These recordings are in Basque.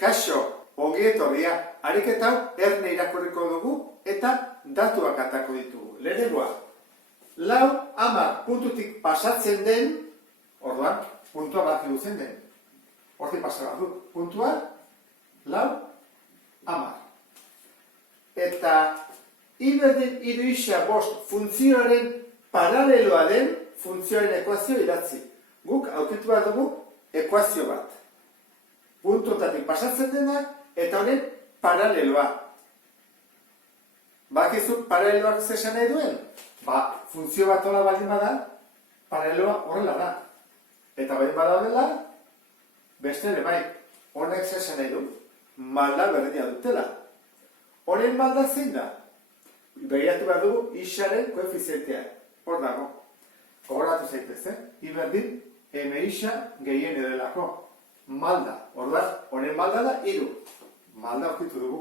Kaixo, ongi etorria, ariketa erne irakurriko dugu eta datuak atako ditugu. Lehenengoa, 10 puntutik pasatzen den, orduan, puntua bat duzen den. Hortik pasara du, puntua, 10. Eta iberdin iruisa bost funtzioaren paraleloa den funtzioaren ekuazio idatzi. Guk aurkitu behar dugu ekuazio bat. Puntotatik pasatzen dena eta honen paraleloa. Bakizu paraleloak zesan nahi duen? Funtzio bat hola baldin bada, paraleloa horrela da. Eta baldin bada horrela, beste ere bai, honek zesan nahi du, malda berdina dutela. Honen malda zein da? Begiratu behar dugu isaren koefizientea. Hor dago. Gogoratu zaitez, iberdin M isa gehien edelako. Malda. Orduan, honen malda da 3. Malda aurkitu dugu.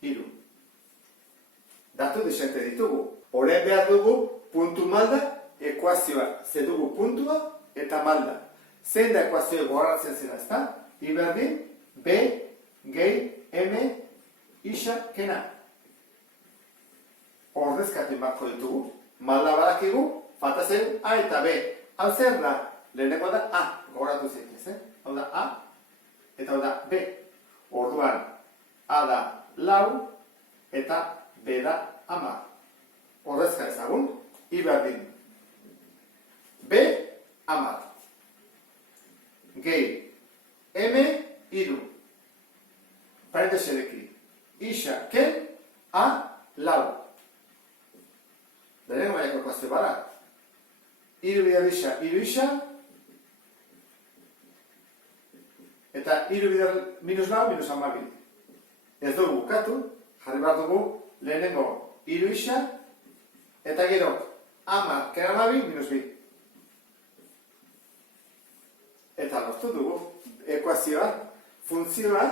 3. Datu desente ditugu. Horen behar dugu puntu malda ekuazioa. Ze dugu puntua eta malda. Zein da ekuazioa gogoratzen zena, ezta? Iberdin B gehi M isa kena. Ordezkatu inbarko ditugu. Malda badakigu, falta zen A eta B. Hau zer da? Leheneko da A. Gogoratu zaitez, Hau da A, eta hau da B. Orduan, A da 4, eta B da 10. Horrezka ezagun, iberdin. B, 10. Gehi, M, 3. Parenteseleki. Isa, ken, A, 4. Lehenengo mailako ekuazio bada. 3 bider isa, 3 isa, eta 3 bider minus 4, minus 12. Ez dugu bukatu, jarri behar dugu lehenengo 3 isa, eta gero 10 kera 12, minus 2. Eta lortu dugu ekuazioa, funtzioa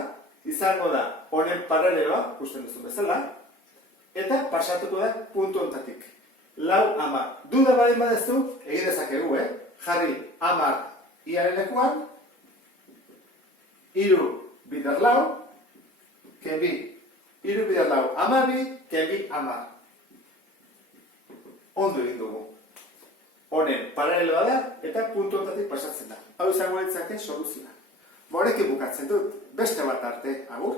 izango da honen paraleloa, ikusten duzu bezala, eta pasatuko da puntu ontatik. 4, 10. Duda baldin badezu, egin dezakegu, Jarri 10 iaren lekuan, 3 bider 4, kenbi 3 bider 4, 12, kenbi 10. Ondo egin dugu. Honen paraleloa da eta puntu ontatik pasatzen da. Hau izango ditzake soluzioa. Horekin bukatzen dut, beste bat arte, agur.